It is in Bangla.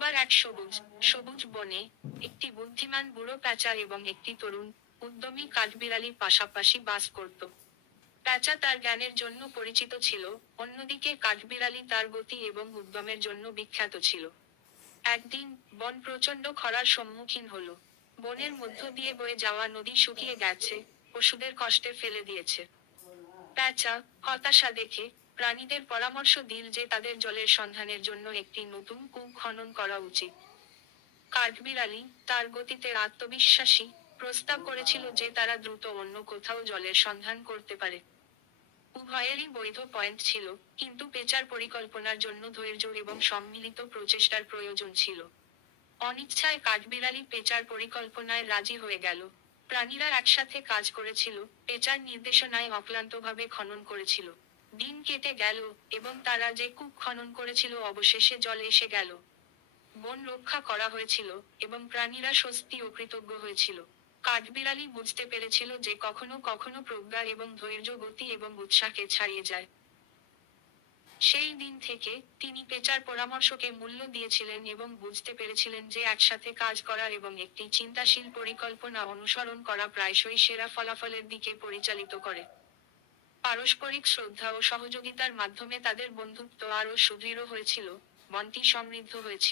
একবার এক সবুজ সবুজ বনে একটি বুদ্ধিমান বুড়ো প্যাঁচা এবং একটি তরুণ উদ্যমী কাঠবিড়ালি পাশাপাশি বাস করত। প্যাঁচা তার জ্ঞানের জন্য পরিচিত ছিল, অন্যদিকে কাঠবিড়ালি তার গতি এবং উদ্যমের জন্য বিখ্যাত ছিল। একদিন বন প্রচণ্ড খরার সম্মুখীন হলো। বনের মধ্য দিয়ে বয়ে যাওয়া নদী শুকিয়ে গেছে, পশুদের কষ্টে ফেলে দিয়েছে। প্যাঁচা হতাশা দেখে প্রাণীদের পরামর্শ দিল যে তাদের জলের সন্ধানের জন্য একটি নতুন কূপ খনন করা উচিত। কাঠবিড়ালি, তার গতিতে আত্মবিশ্বাসী, প্রস্তাব করেছিল যে তারা দ্রুত অন্য কোথাও জলের সন্ধান করতে পারে। উভয়েরই বৈধ পয়েন্ট ছিল, কিন্তু পেঁচার পরিকল্পনার জন্য ধৈর্য এবং সম্মিলিত প্রচেষ্টার প্রয়োজন ছিল। অনিচ্ছায় কাঠবিড়ালি পেঁচার পরিকল্পনায় রাজি হয়ে গেল। প্রাণীরা একসাথে কাজ করেছিল, পেঁচার নির্দেশনায় অক্লান্তভাবে খনন করেছিল। দিন কেটে গেল, এবং তারা যে কূপ খনন করেছিল অবশেষে জলে এসে গেল। বন রক্ষা করা হয়েছিল, এবং প্রাণীরা স্বস্তি ও কৃতজ্ঞ হয়েছিল। কাঠবিড়ালি বুঝতে পেরেছিল যে কখনো কখনো প্রজ্ঞা এবং ধৈর্য গতি এবং উৎসাহকে ছাড়িয়ে যায়। সেই দিন থেকে তিনি পেঁচার পরামর্শকে মূল্য দিয়েছিলেন এবং বুঝতে পেরেছিলেন যে একসাথে কাজ করা এবং একটি চিন্তাশীল পরিকল্পনা অনুসরণ করা প্রায়শই সেরা ফলাফলের দিকে পরিচালিত করে। পারস্পরিক শ্রদ্ধা ও সহযোগিতার মাধ্যমে তাদের বন্ধুত্ব আরও সুদৃঢ় হয়েছিল, বনটি সমৃদ্ধ হয়েছিল।